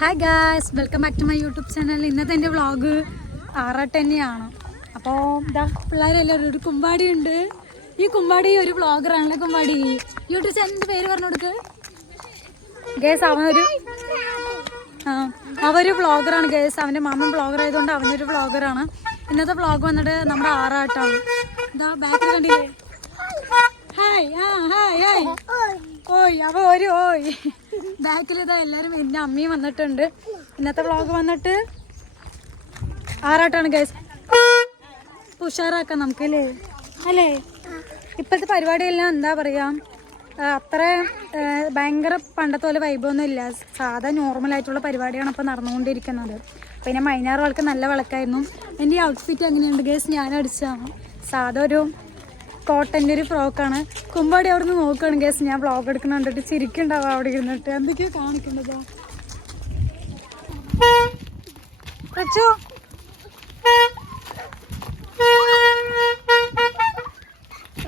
Hi guys, welcome back to my YouTube channel. ഇന്നത്തെ എൻ്റെ vlog ആറാട്ട് തന്നെയാണ്. അപ്പോൾ ഇതാ പിള്ളേരെല്ലാവരും ഒരു കുമ്പാടി ഉണ്ട്. ഈ കുമ്പാടി ഒരു വ്ളോഗറാണല്ലേ. കുമ്പാടി യൂട്യൂബ് ചാനലിൻ്റെ പേര് പറഞ്ഞു കൊടുക്ക് ഗേസ്. അവനൊരു വ്ളോഗറാണ് ഗേസ്. അവൻ്റെ മാമൻ വ്ളോഗർ ആയതുകൊണ്ട് അവനൊരു വ്ളോഗറാണ്. ഇന്നത്തെ വ്ളോഗ് വന്നിട്ട് നമ്മുടെ ആറാട്ടാണ്. ഇതാ ബാക്കിൽ കണ്ടില്ലേ? ഹായ് ഹായ് ഹായ് ഓയ്. അപ്പോൾ ഒരു ഓയ് ബാക്കിൽ ഇതാ എല്ലാവരും. എൻ്റെ അമ്മയും വന്നിട്ടുണ്ട്. ഇന്നത്തെ വ്ളോഗ് വന്നിട്ട് ആറാട്ടാണ് ഗൈസ്. ഉഷാറാക്കാം നമുക്കല്ലേ അല്ലേ? ഇപ്പോഴത്തെ പരിപാടിയെല്ലാം എന്താ പറയുക, അത്ര ഭയങ്കര പണ്ടത്തെ പോലെ വൈബൊന്നും ഇല്ല. സാധാ നോർമലായിട്ടുള്ള പരിപാടിയാണ് ഇപ്പോൾ നടന്നുകൊണ്ടിരിക്കുന്നത്. പിന്നെ മൈനാറ് വിളക്ക് നല്ല വിളക്കായിരുന്നു. എൻ്റെ ഈ ഔട്ട്ഫിറ്റ് എങ്ങനെയുണ്ട് ഗൈസ്? ഞാൻ അടിച്ചതാണ്. സാധാ ഒരു കോട്ടൻ്റെ ഒരു ഫ്രോക്കാണ്. കുമ്പാടി അവിടെ നിന്ന് നോക്കുകയാണ് ഗേസ്. ഞാൻ വ്ളോഗ് എടുക്കുന്ന കണ്ടിട്ട് ചിരിക്കുണ്ടാവും അവിടെ ഇരുന്നിട്ട്. എന്തൊക്കെയോ കാണിക്കേണ്ടതോ.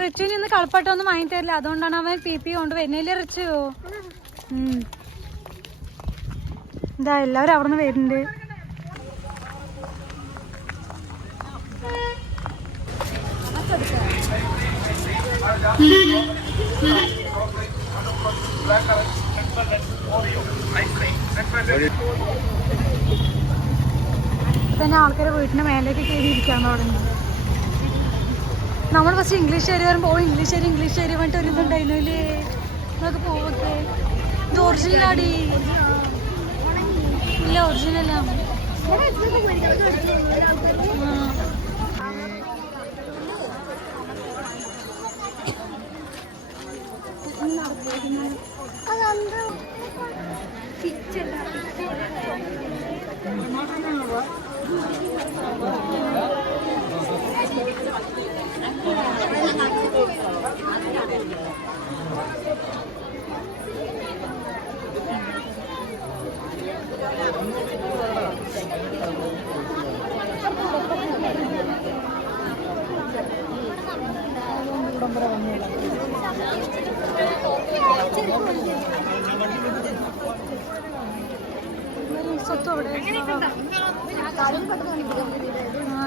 റിച്ചുവിന് ഇന്ന് കളിപ്പാട്ടൊന്നും വാങ്ങി തരില്ല. അതുകൊണ്ടാണ് അവൻ പി കൊണ്ട് വരുന്നില്ലേ റിച്ചു? ഇതാ എല്ലാവരും അവിടെ നിന്ന് വരുന്നുണ്ട്. തന്നെ ആൾക്കാരെ വീട്ടിന്റെ മേലേക്ക് കയറി ഇരിക്കാൻ തുടങ്ങി. നമ്മൾ ഫസ്റ്റ് ഇംഗ്ലീഷുകാർ വരുമ്പോൾ ഇംഗ്ലീഷുകാർ പറഞ്ഞിട്ട് ഒരു ഇതുണ്ടായിരുന്നു ഇല്ലേ? നമുക്ക് പോവട്ടെ. ഇത് ഒറിജിനലാടി? ഇല്ല, ഒറിജിനലാണ്.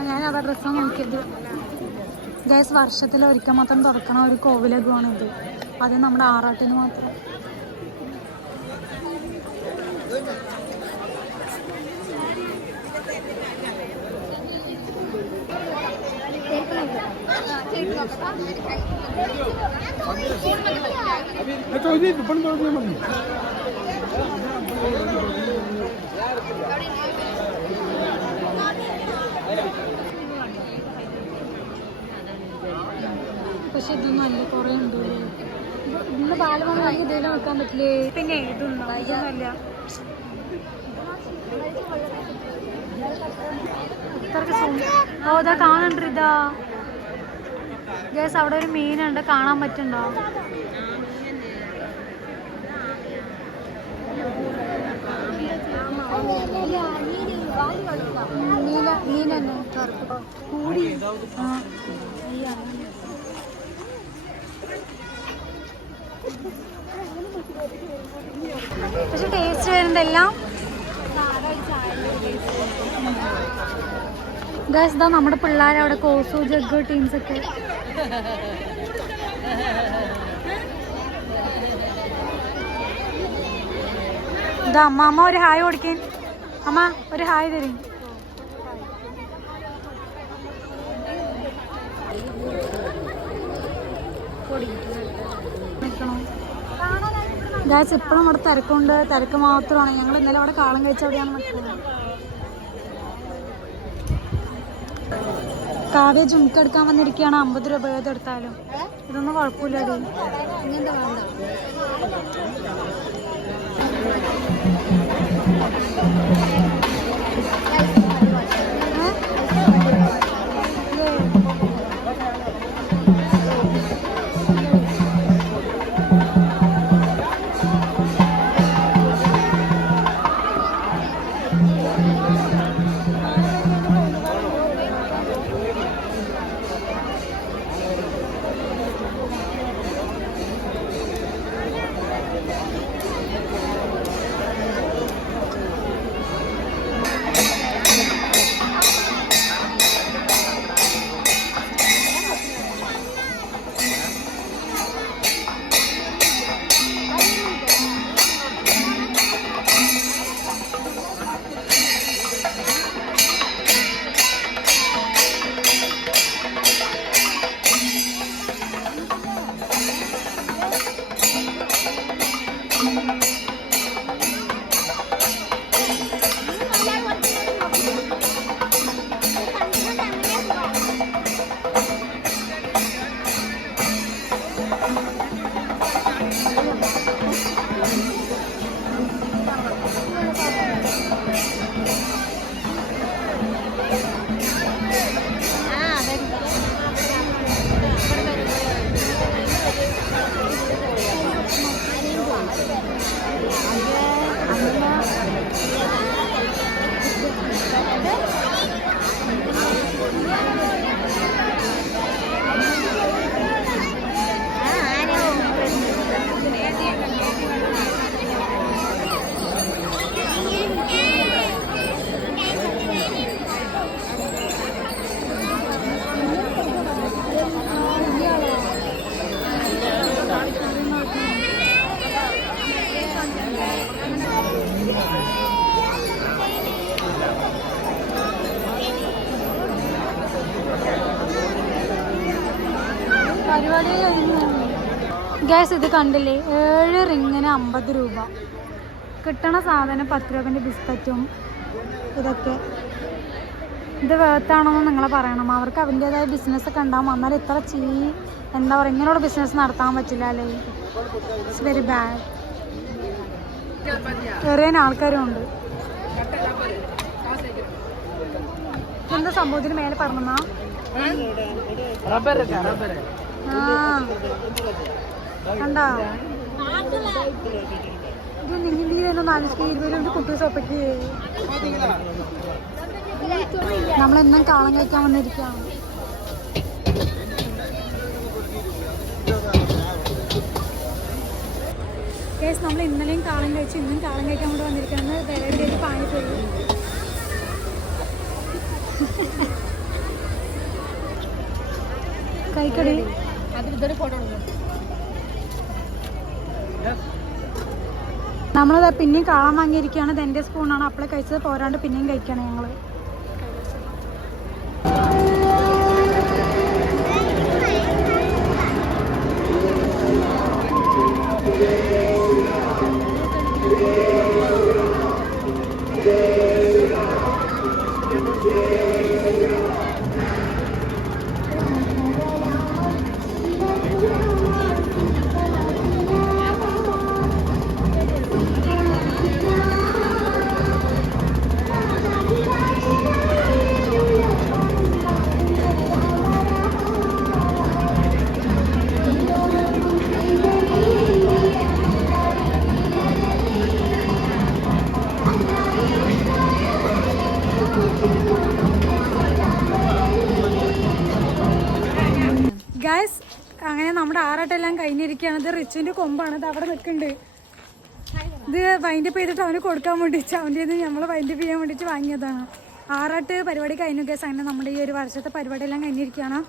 ഞാനതാ ഡ്രസ്സാണ് നോക്കിയത് ഗൈസ്. വർഷത്തിൽ ഒരിക്കൽ മാത്രം തുറക്കണ ഒരു കോവിലകമാണിത്. അത് നമ്മുടെ ആറാട്ടിന് മാത്രം. പക്ഷെ ഇതൊന്നും അല്ല, കുറേ ഉണ്ട്. ഇന്ന് പാലം വന്നാൽ ഇതെല്ലാം വെക്കാൻ പറ്റില്ലേ? പിന്നെ ഇതൊന്നും ഇതൊന്നുമല്ല. ഓ ഇതാ കാണണ്ട. ഇതാ ഗേസ്, അവിടെ ഒരു മീനുണ്ട്. കാണാൻ പറ്റുന്നുണ്ടോ? മീൻ തന്നെ കൂടി. പക്ഷെ ടേസ്റ്റ് വരുന്നതെല്ലാം ഗൈസ്. ഇതാ നമ്മുടെ പിള്ളേർ അവിടെ കോസു ജഗ് ടീംസൊക്കെ. ഇതാ അമ്മ ഒരു ഹായ് കൊടുക്കാൻ. അമ്മ ഒരു ഹായ് തരും. ഗൈസ്, ഇപ്പോഴും അവിടെ തിരക്കുണ്ട്. തിരക്ക് മാത്രമാണ്. ഞങ്ങൾ ഇന്നലെ അവിടെ കാളം കഴിച്ചവിടെയാണ് നിൽക്കുന്നത്. കാവ്യ ജുംക്കെടുക്കാൻ വന്നിരിക്കുകയാണ്. 50 രൂപ ഏതെടുത്താലും. ഇതൊന്നും കുഴപ്പമില്ല. പരിപാടി കഴിഞ്ഞു. ഗ്യാസ് ഇത് കണ്ടില്ലേ, 7 റിങ്ങിന് 50 രൂപ. കിട്ടണ സാധനം 10 രൂപേൻ്റെ ബിസ്ക്കറ്റും ഇതൊക്കെ. ഇത് വേർത്താണെന്ന് നിങ്ങൾ പറയണം. അവർക്ക് അതിൻ്റെതായ ബിസിനസ്സൊക്കെ ഉണ്ടാവും. എന്നാലും ഇത്ര എന്താ പറയുക, ഇങ്ങനെയുള്ള ബിസിനസ് നടത്താൻ പറ്റില്ല അല്ലേ. It's very bad. എറിയാൻ ആൾക്കാരും ഉണ്ട്. എന്താ സംഭവത്തിന് മേലെ പറഞ്ഞാ കണ്ടാ ഇത് നിങ്ങളുടെ തന്നെ ആലോചിക്കുക. 20 രൂപ കുട്ടി സൊപ്പയ്ക്ക് നമ്മളെന്നും കാളം കഴിക്കാൻ വന്നിരിക്കുകയാണ്. കേസ് നമ്മൾ ഇന്നലെയും കാളം കഴിച്ചു, ഇന്നും കാളം കഴിക്കാൻ കൊണ്ട് വന്നിരിക്കുകയാണ്. വിലയിലേക്ക് പാനിപ്പോയി. കൈക്കടി നമ്മളത് പിന്നെയും കാളം വാങ്ങിയിരിക്കുകയാണ്. ഇത് എൻ്റെ സ്പൂണാണ്. അപ്പളെ കഴിച്ചത് പോരാണ്ട് പിന്നെയും കഴിക്കണം ഞങ്ങൾ. ഗൈസ് അങ്ങനെ നമ്മുടെ ആറാട്ടെല്ലാം കഴിഞ്ഞിരിക്കുകയാണ്. ഇത് റിച്ചുവിൻ്റെ കൊമ്പാണ്. ഇത് അവിടെ നിൽക്കുന്നുണ്ട്. ഇത് വൈൻഡപ്പ് ചെയ്തിട്ട് അവന് കൊടുക്കാൻ വേണ്ടിയിട്ട് അവൻ്റെ നമ്മൾ വൈൻഡപ്പ് ചെയ്യാൻ വേണ്ടിയിട്ട് വാങ്ങിയതാണ്. ആറാട്ട് പരിപാടി കഴിഞ്ഞു ഗൈസ്. അങ്ങനെ നമ്മുടെ ഈ ഒരു വർഷത്തെ പരിപാടിയെല്ലാം കഴിഞ്ഞിരിക്കുകയാണ്.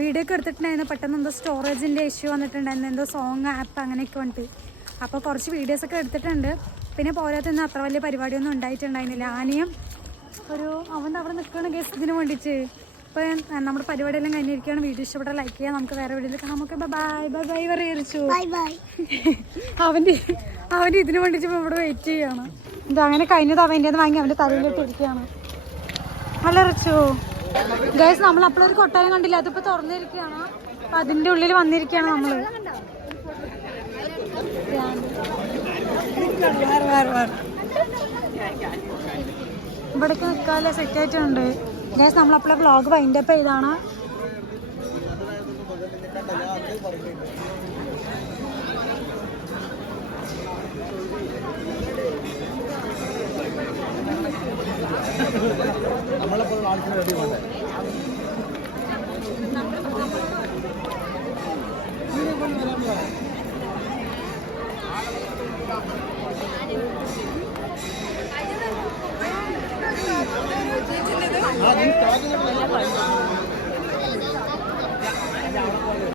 വീഡിയോ ഒക്കെ എടുത്തിട്ടുണ്ടായിരുന്നു. പെട്ടെന്ന് എന്തോ സ്റ്റോറേജിൻ്റെ ഇഷ്യൂ വന്നിട്ടുണ്ടായിരുന്നു. എന്തോ സോങ് ആപ്പ് അങ്ങനെയൊക്കെ വന്നിട്ട്. അപ്പോൾ കുറച്ച് വീഡിയോസൊക്കെ എടുത്തിട്ടുണ്ട്. പിന്നെ പോരാത്തൊന്നും അത്ര വലിയ പരിപാടിയൊന്നും ഉണ്ടായിട്ടുണ്ടായിരുന്നില്ല. ആനയും അവൻ്റെ അവിടെ നിൽക്കുകയാണ് ഗൈസ് ഇതിന് വേണ്ടിയിട്ട്. ഇപ്പം നമ്മുടെ പരിപാടിയെല്ലാം കഴിഞ്ഞിരിക്കുകയാണ്. വീഡിയോ ഇഷ്ടപ്പെട്ടാൽ ലൈക്ക് ചെയ്യാം. നമുക്ക് വേറെ വീഡിയോയിൽ കാണാം. നമുക്ക് ബൈ ബൈ ബൈ പറയറിച്ചു. അവൻ്റെ ഇതിന് വേണ്ടിയിട്ട് ഇപ്പോൾ ഇവിടെ വെയിറ്റ് ചെയ്യാണ്. ഇത് അങ്ങനെ കഴിഞ്ഞത് അവൻ്റെ വാങ്ങി അവൻ്റെ തലയിലിട്ട് ഇരിക്കുകയാണ്. നല്ല റിച്ചു ഗൈസ്. നമ്മൾ അപ്പോഴൊരു കൊട്ടാരം കണ്ടില്ല, അതിപ്പോൾ തുറന്നിരിക്കുകയാണ്. അപ്പം അതിൻ്റെ ഉള്ളിൽ വന്നിരിക്കുകയാണ് നമ്മൾ. ഇവിടേക്ക് നിൽക്കാല്ലേ സെറ്റ് ആയിട്ടുണ്ട് ഗൈസ്. നമ്മളപ്പോഴെ വ്ളോഗ് വൈൻഡപ്പ് ചെയ്താണ്. ആ